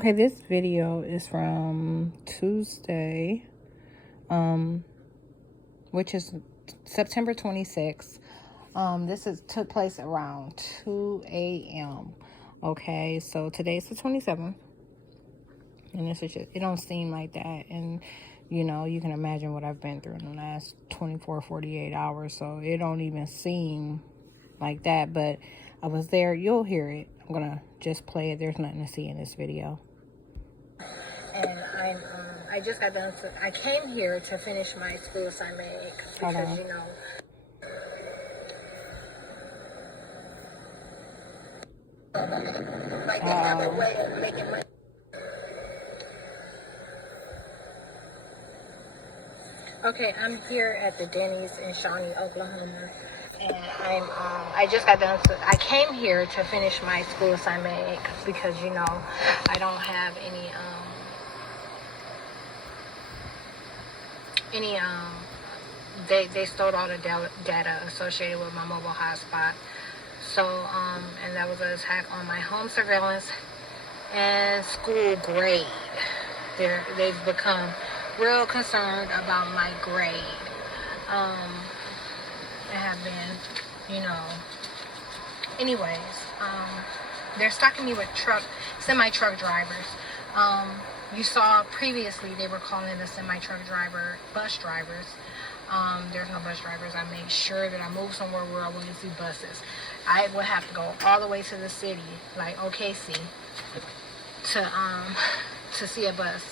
Okay, this video is from Tuesday, which is September 26th. Took place around 2 a.m. Okay, so today's the 27th, and it don't seem like that. And you know, you can imagine what I've been through in the last 48 hours, so it don't even seem like that. But I was there. You'll hear it. I'm gonna just play it. There's nothing to see in this video. And I just got done. I came here to finish my school assignment because you know. Like they have a way of making money. Okay, I'm here at the Denny's in Shawnee, Oklahoma, and I just got done. I came here to finish my school assignment because you know I don't have any they stole all the data associated with my mobile hotspot. So and that was an attack on my home surveillance and school grade. They've become real concerned about my grade. They have been, you know. Anyways, they're stocking me with semi-truck drivers. You saw previously they were calling the semi-truck driver bus drivers. There's no bus drivers. I made sure that I moved somewhere where I wouldn't see buses. I would have to go all the way to the city, like OKC, to see a bus.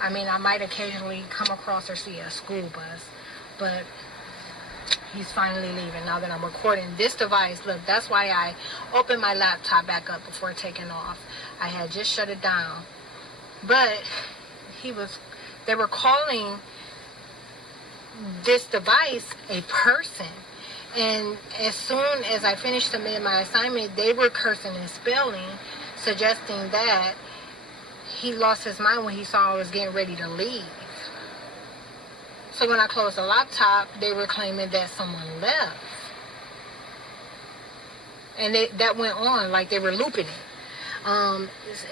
I mean, I might occasionally come across or see a school bus, but he's finally leaving now that I'm recording this device. Look, that's why I opened my laptop back up before taking off. I had just shut it down, but they were calling this device a person. And as soon as I finished submitting my assignment, they were cursing and spelling, suggesting that he lost his mind when he saw I was getting ready to leave. So when I closed the laptop, they were claiming that someone left. And that went on, like they were looping it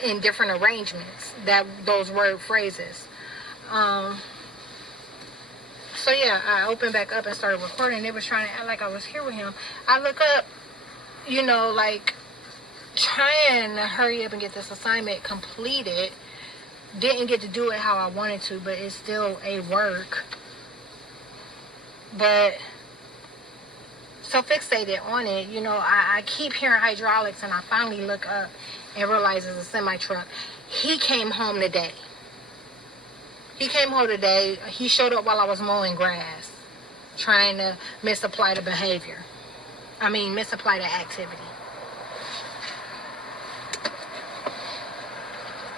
in different arrangements, those word phrases. So yeah, I opened back up and started recording. They was trying to act like I was here with him. I look up, you know, like trying to hurry up and get this assignment completed. Didn't get to do it how I wanted to, but it's still a work. But so fixated on it, you know, I keep hearing hydraulics, and I finally look up and realize it's a semi-truck. He came home today. He showed up while I was mowing grass, trying to misapply the activity.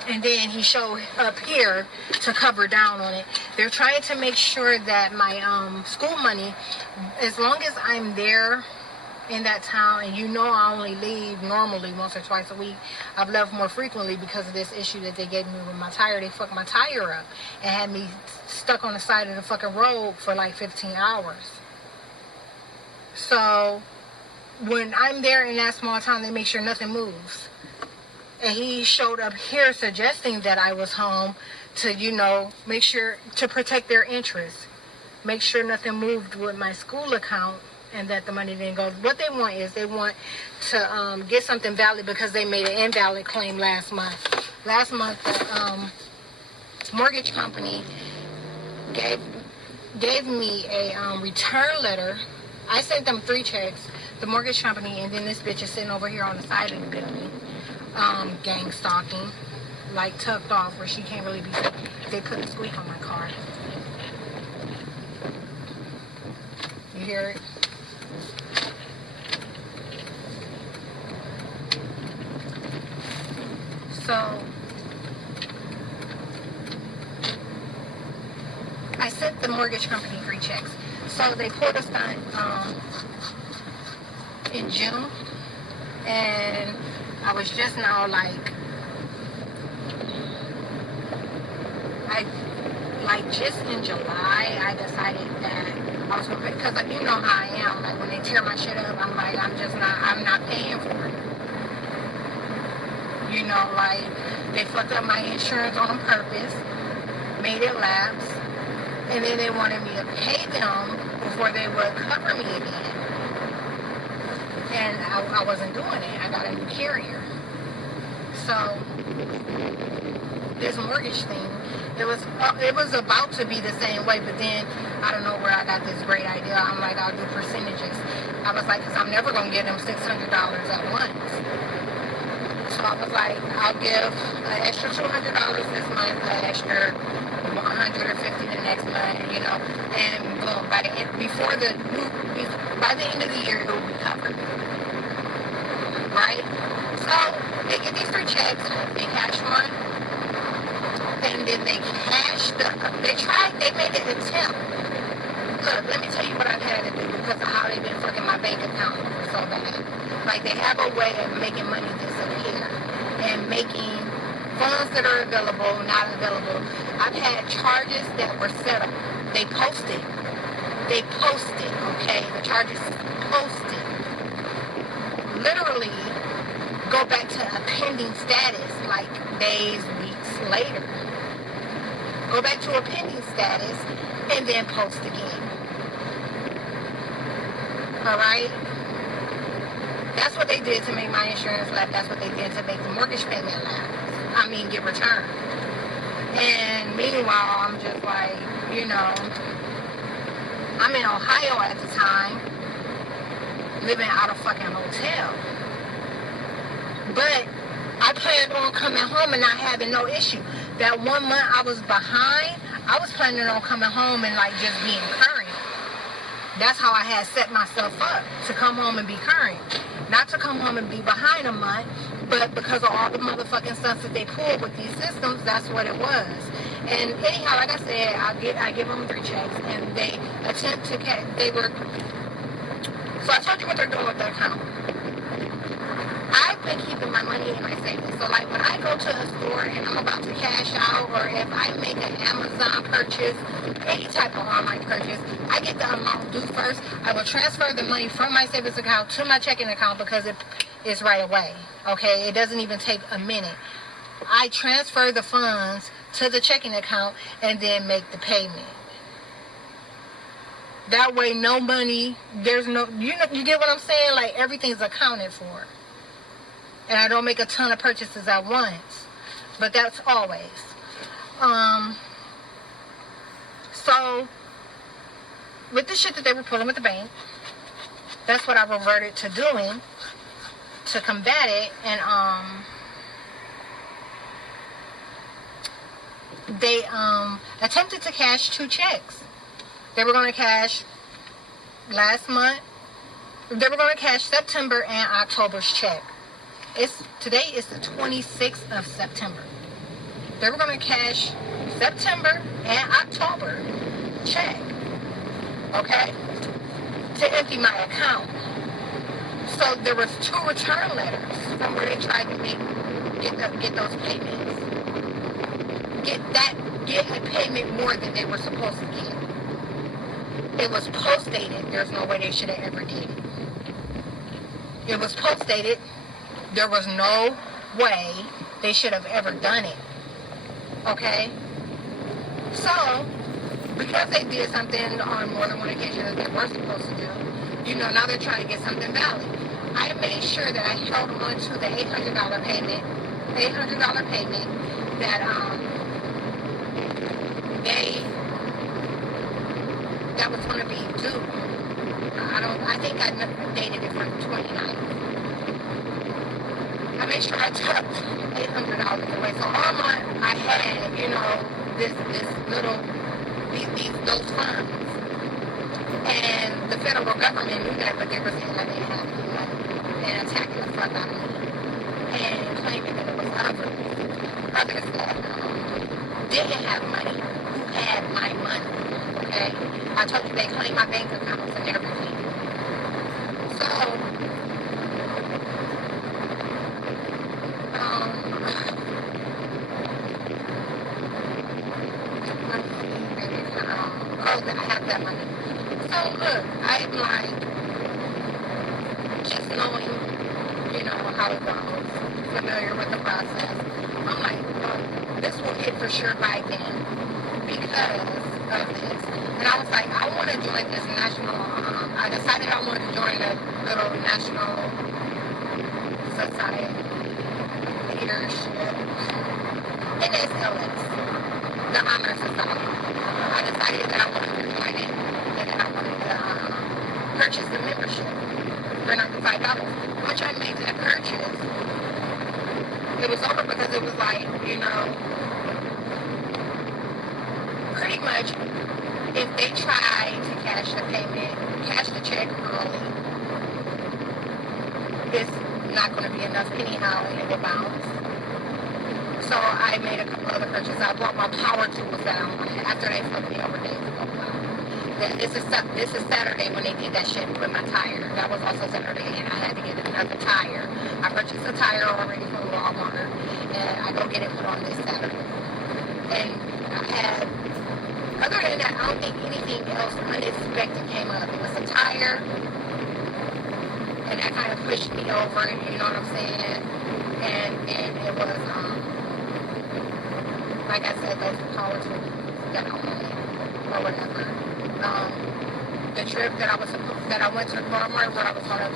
And then he showed up here to cover down on it. They're trying to make sure that my school money, as long as I'm there in that town, and you know I only leave normally once or twice a week. I've left more frequently because of this issue that they gave me with my tire. They fucked my tire up and had me stuck on the side of the fucking road for like 15 hours. So when I'm there in that small town, they make sure nothing moves. And he showed up here suggesting that I was home to, you know, make sure to protect their interests, make sure nothing moved with my school account, and that the money didn't go. What they want is to get something valid because they made an invalid claim last month. Last month, the mortgage company gave me a return letter. I sent them 3 checks, the mortgage company, and then this bitch is sitting over here on the side of the building, gang stalking, like tucked off where she can't really be seen. They put a squeak on my car. You hear it? So I sent the mortgage company 3 checks. So they pulled us down in June, and I was just now just in July, I decided that I was gonna, because you know how I am. Like when they tear my shit up, I'm not paying for it. You know, like They fucked up my insurance on purpose, made it lapse, and then they wanted me to pay them before they would cover me again. And I wasn't doing it. I got a new carrier. So this mortgage thing, it was about to be the same way, but then I don't know where I got this great idea. I'm like, I'll do percentages. I was like, because I'm never going to give them $600 at once. So I was like, I'll give an extra $200 this month, an extra $150 the next month, you know, and boom, by the end of the year, it will be covered. Right? So they get these 3 checks, they cash one, and then they made an attempt. Look, let me tell you what I've had to do because of how they've been fucking my bank account so bad. Like, they have a way of making money disappear and making funds that are available not available. I've had charges that were set up. They posted, okay? The charges posted. Literally go back to a pending status like days, weeks later. Go back to a pending status and then post again. Alright? That's what they did to make my insurance lapse. That's what they did to make the mortgage payment lapse. Get returned. And meanwhile, I'm just like, you know, I'm in Ohio at the time, living out of fucking hotel. But I planned on coming home and not having no issue. That 1 month I was behind, I was planning on coming home and like just being current. That's how I had set myself up, to come home and be current. Not to come home and be behind a month, but because of all the motherfucking stuff that they pulled with these systems, that's what it was. And anyhow, like I said, I give them 3 checks, and they attempt to so I told you what they're doing with their account. I've been keeping my money in my savings. So like when I go to a store and I'm about to cash out, or if I make an Amazon purchase, any type of online purchase, I get the amount due first. I will transfer the money from my savings account to my checking account because it is right away. Okay, it doesn't even take a minute. I transfer the funds to the checking account and then make the payment. That way, no money, there's no, you get what I'm saying? Like, everything's accounted for. And I don't make a ton of purchases at once. But that's always. So, with the shit that they were pulling with the bank, that's what I reverted to doing to combat it. And, they, attempted to cash 2 checks. They were going to cash last month. They were going to cash September and October's check. Today is the 26th of September. They were going to cash September and October check. Okay? To empty my account. So there was 2 return letters from where they tried to get those payments. Get a payment more than they were supposed to get. It was post-dated. There's no way they should have ever did it. It was post-dated. There was no way they should have ever done it. Okay? So, because they did something on more than one occasion that they were supposed to do, now they're trying to get something valid. I made sure that I held on to the $800 payment that, that was going to be due. I think I dated it for the 29th. I made sure I took $800 away. So all month I had, those funds. And the federal government knew that, but they were saying that they didn't have any money and attacking the fuck out of me and claiming that it was others that didn't have money who had my money. Okay? I told you they claimed my bank accounts and everything. So, that I have that money. So look, I'm like, just knowing, how it goes, familiar with the process. I'm like, well, this will hit for sure by then because of this. And I was like, I want to join this national, I decided I wanted to join a little national society leadership in SLS, the Honor Society. I decided that I wanted to join it and then I wanted to purchase the membership for $95, which I made that purchase. It was over because it was like, you know, pretty much if they try to cash the payment, cash the check early, it's not going to be enough anyhow and it will bounce. So I made a couple other purchases. I bought my power tools down after they flipped me over days ago. This is Saturday when they did that shit with my tire. That was also Saturday, and I had to get another tire. I purchased a tire already from Walmart, and I go get it put on this Saturday. And I had, other than that, I don't think anything else unexpected came up. It was a tire, and that kind of pushed me over, you know what I'm saying? And it was, like I said, those power tools that I wanted, or whatever. The trip that I went to Walmart where I was going to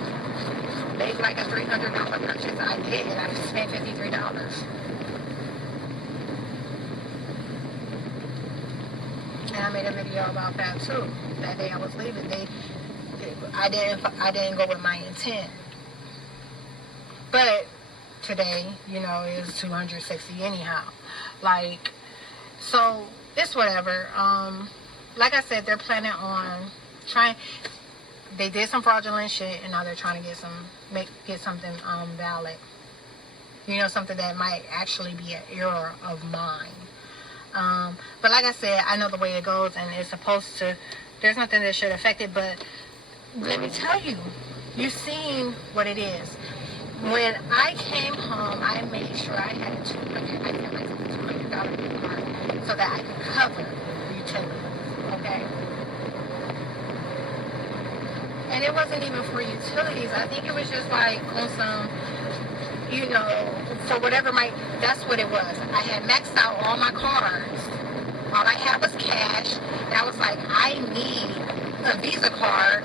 make like a $300 purchase, I did. I spent $53. And I made a video about that too. That day I was leaving, I didn't go with my intent. But today, you know, it was 260 anyhow. Like, so it's whatever. Like I said, they're planning on they did some fraudulent shit and now they're trying to get something valid. You know, something that might actually be an error of mine. But like I said, I know the way it goes and it's supposed to, there's nothing that should affect it, but let me tell you, you've seen what it is. When I came home, I made sure I had a $200 card so that I could cover utilities. Okay. And it wasn't even for utilities. I think it was just like on some, you know, for whatever that's what it was. I had maxed out all my cards. All I had was cash. And I was like, I need a Visa card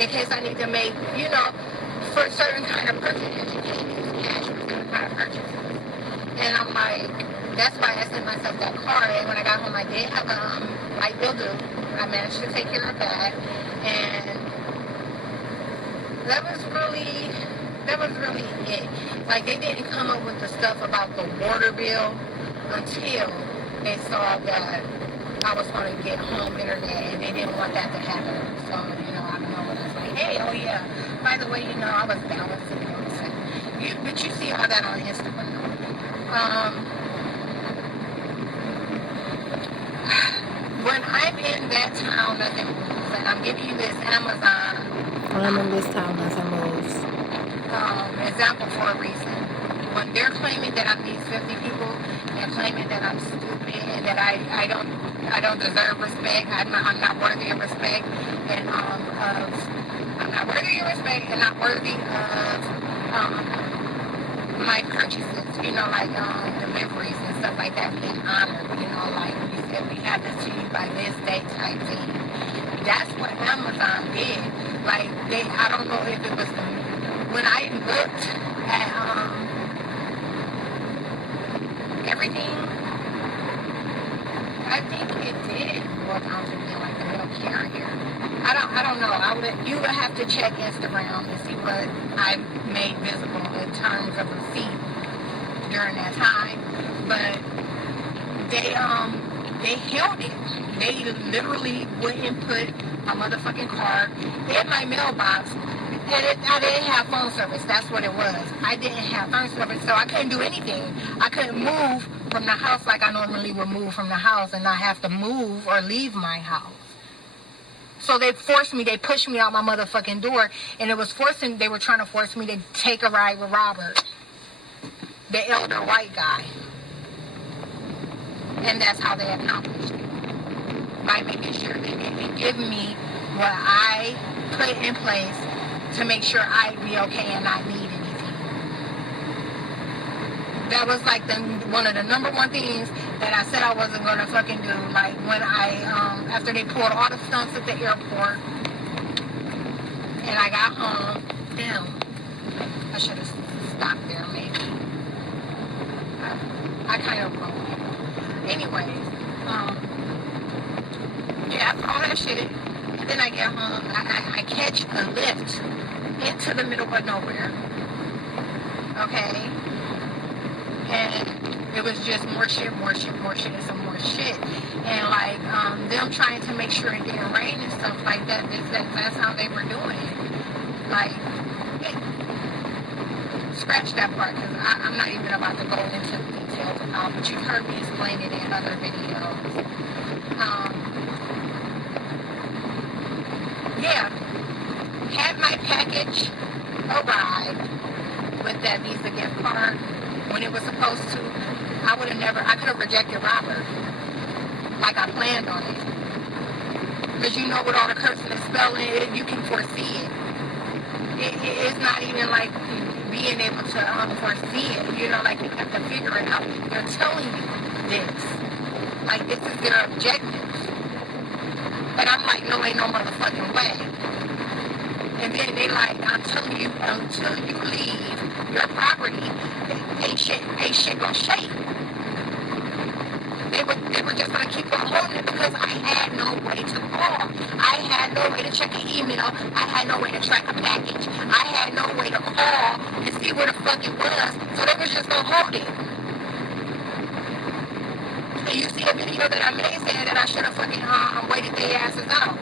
in case I need to make, you know, for certain kind of purchases. You can't use cash for certain kind of purchases. And I'm like, that's why I sent myself that card. And when I got home, I did have a light bill due. I managed to take care of that. And that was really it. Like, they didn't come up with the stuff about the water bill until they saw that I was going to get home internet, and they didn't want that to happen. So, you know, I don't know what it's like. Hey, oh yeah, by the way, you know, I was balancing it. But you see all that on Instagram. When I'm in that town, nothing moves, and I'm giving you this Amazon. I'm in this town, nothing moves. Example for a reason. When they're claiming that I'm these 50 people, and claiming that I'm stupid and that I don't deserve respect, I'm not worthy of respect, and I'm not worthy of respect, and not worthy of my purchases. You know, like deliveries and stuff like that, being honored. You know, like we said, we have this to you by this date type thing. That's what Amazon did. Like, I don't know if it was when I looked at everything, I think it did boil down to being like a little carrier. I don't know. You would have to check Instagram to see what I made visible in terms of receipt during that time. But they held it. They literally wouldn't put my motherfucking card in my mailbox. And I didn't have phone service. That's what it was. I didn't have phone service, so I couldn't do anything. I couldn't move from the house like I normally would move from the house and not have to move or leave my house. So they forced me, they pushed me out my motherfucking door, and they were trying to force me to take a ride with Robert, the elder white guy. And that's how they accomplished it. By making sure they didn't give me what I put in place to make sure I'd be okay and not need anything. That was like one of the number one things that I said I wasn't gonna fucking do. Like when I after they pulled all the stunts at the airport and I got home, damn, I should have stopped there maybe. I kind of wrong. Anyways, yeah, after all that shit, and then I get home, I catch a lift into the middle of nowhere. Okay? And it was just more shit, and some more shit. And like, them trying to make sure it didn't rain and stuff like that, that's how they were doing it. Like, scratch that part, because I'm not even about to go into the details about it, but you've heard me explain it in other videos. Yeah, had my package arrived with that Visa gift card when it was supposed to, I could have rejected Robert like I planned on it. Because you know, with all the cursing and spelling, you can foresee it. It's not even like being able to foresee it. You know, like you have to figure it out. They're telling you this. Like, this is their objective. But I'm like, no, ain't no motherfucking way. And then they like, I'm telling you, until you leave your property, ain't shit gonna shake. They were just gonna keep on holding it because I had no way to call. I had no way to check an email. I had no way to track a package. I had no way to call to see where the fuck it was. So they was just gonna hold it. And you see a video that I made saying that I should have fucking waited their asses out.